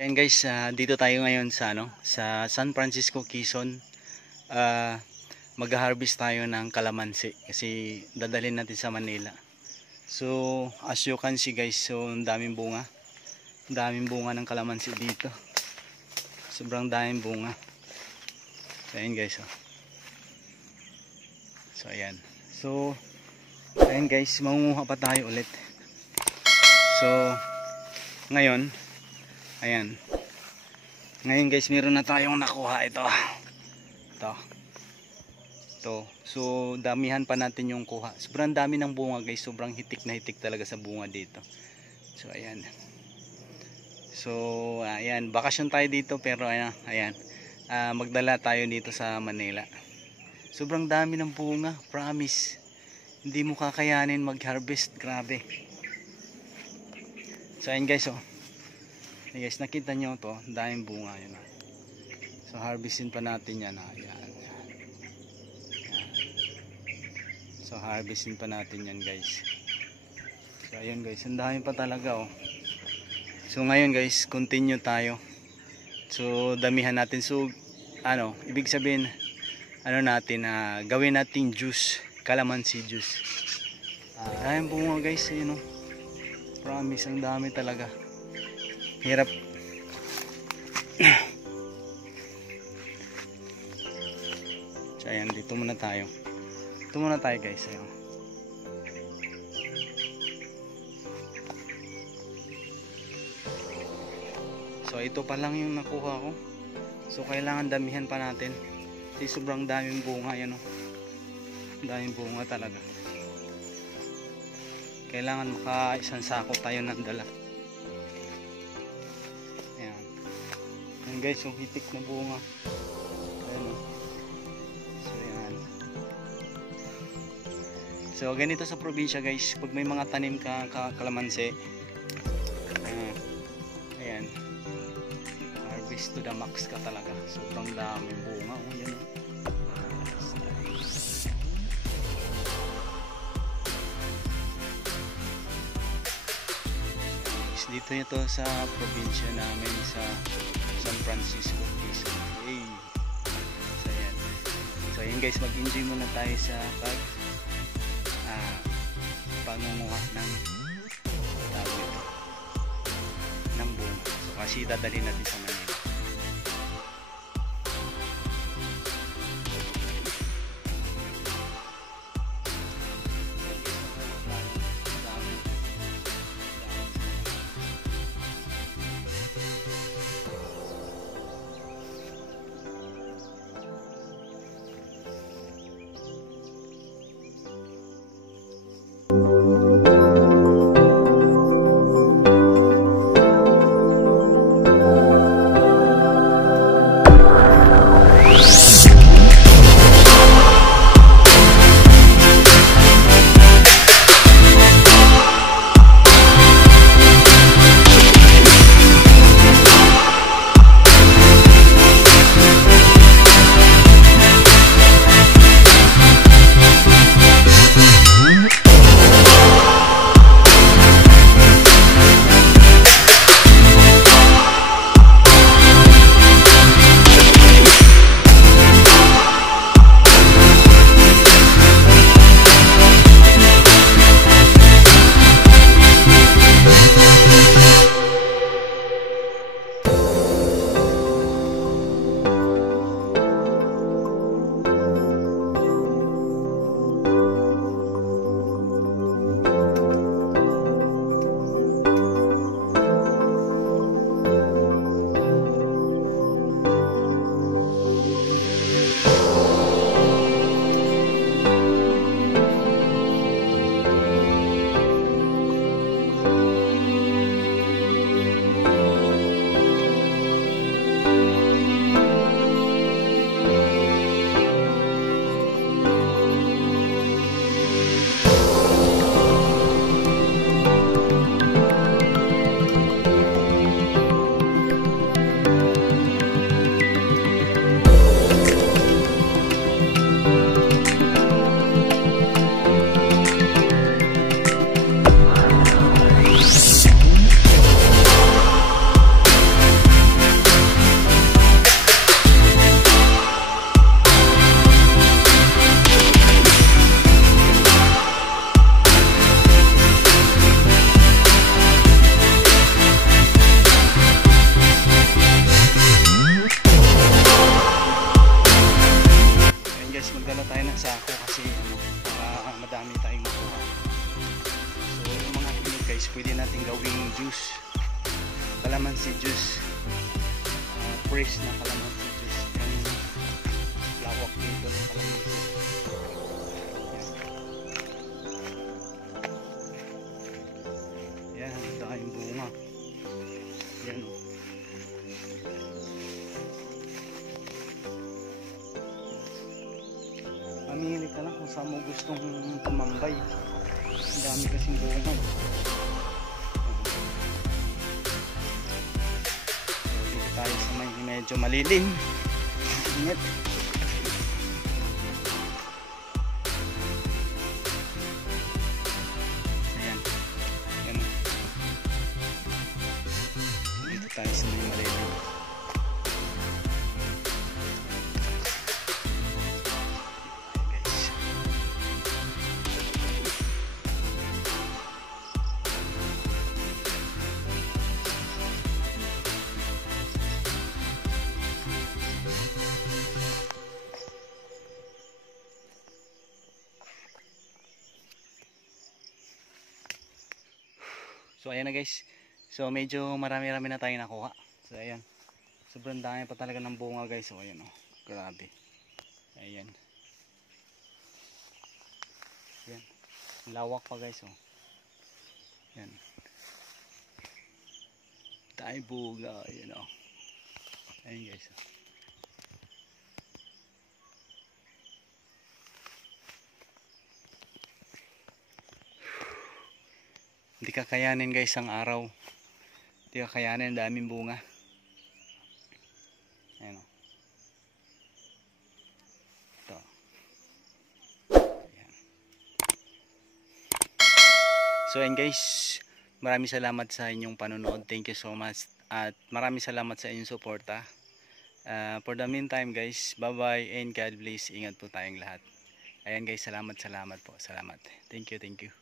Ayan guys, dito tayo ngayon sa sa San Francisco, Quezon. Mag-harvest tayo ng kalamansi kasi dadalhin natin sa Manila. So, as you can see guys, so ang daming bunga. Ang daming bunga ng kalamansi dito. Sobrang daming bunga. So, ayan guys, oh. So, ayan. So, ayan guys, mangunguha pa tayo ulit. So, ngayon, ayan. Ngayon guys, meron na tayong nakuha ito. Ito. So, damihan pa natin yung kuha. Sobrang dami ng bunga guys. Sobrang hitik na hitik talaga sa bunga dito. So, ayan. So, ayan. Bakasyon tayo dito pero ayan. Magdala tayo dito sa Manila. Sobrang dami ng bunga. Promise. Hindi mo kakayanin mag-harvest. Grabe. So, ayan guys, oh. Hey guys, nakita nyo to, daming bunga yun. So harvestin pa natin yan. Ayan. So harvestin pa natin yan guys. So ayun guys, ang dami pa talaga oh. So ngayon guys, continue tayo. So damihan natin. So ibig sabihin natin, gawin natin juice, calamansi juice. Daming bunga guys, ayun oh. Promise, ang dami talaga. Hirap. So ayan, dito muna tayo. Dito muna tayo guys. Ayan. So ito pa lang yung nakuha ko. So kailangan damihan pa natin. Kasi sobrang daming bunga yan oh. Daming bunga talaga. Kailangan maka isang sako tayo ng dala. Guys, yung hitik na bunga. Ayan o. So yan. So ganito sa probinsya guys, pag may mga tanim ka kalamansi, ayan, harvest to the max ka talaga. Sobrang daming bunga o. Yan o. Dito ito sa probinsya namin sa San Francisco, Quezon. Hey. So ayan. So ayan guys, mag-enjoy muna tayo sa pangunguha ng ng bunga. So kasi dadalhin natin sa Manila. fresh na kalamansi guys. Yung lawak dito ng kalamansi. Yan, ang daming bunga. Yan o. Mamili ka lang kung saan mo gustong tumambay. Ang dami kasing bunga. Dito tayo sa may medyo malilim. Ingat. Ayan. Ayan. Dito tayo sa may malilim. So ayan na guys. So medyo marami-rami na tayong nakuha. So ayan. Sobrang dami pa talaga ng bunga guys. So ayan oh. Grabe. Ayan. Ayan. Lawak pa guys oh. Ayan. Dahil bunga. Ayan oh. Ayan guys oh. Hindi kakayanin guys ang araw. Hindi kakayanin, daming bunga. Ayan o. Ito. Ayan. So ayan guys, maraming salamat sa inyong panonood. Thank you so much. At maraming salamat sa inyong suporta. For the meantime guys, bye bye and God bless. Ingat po tayong lahat. Ayan guys, salamat po. Salamat. Thank you. Thank you.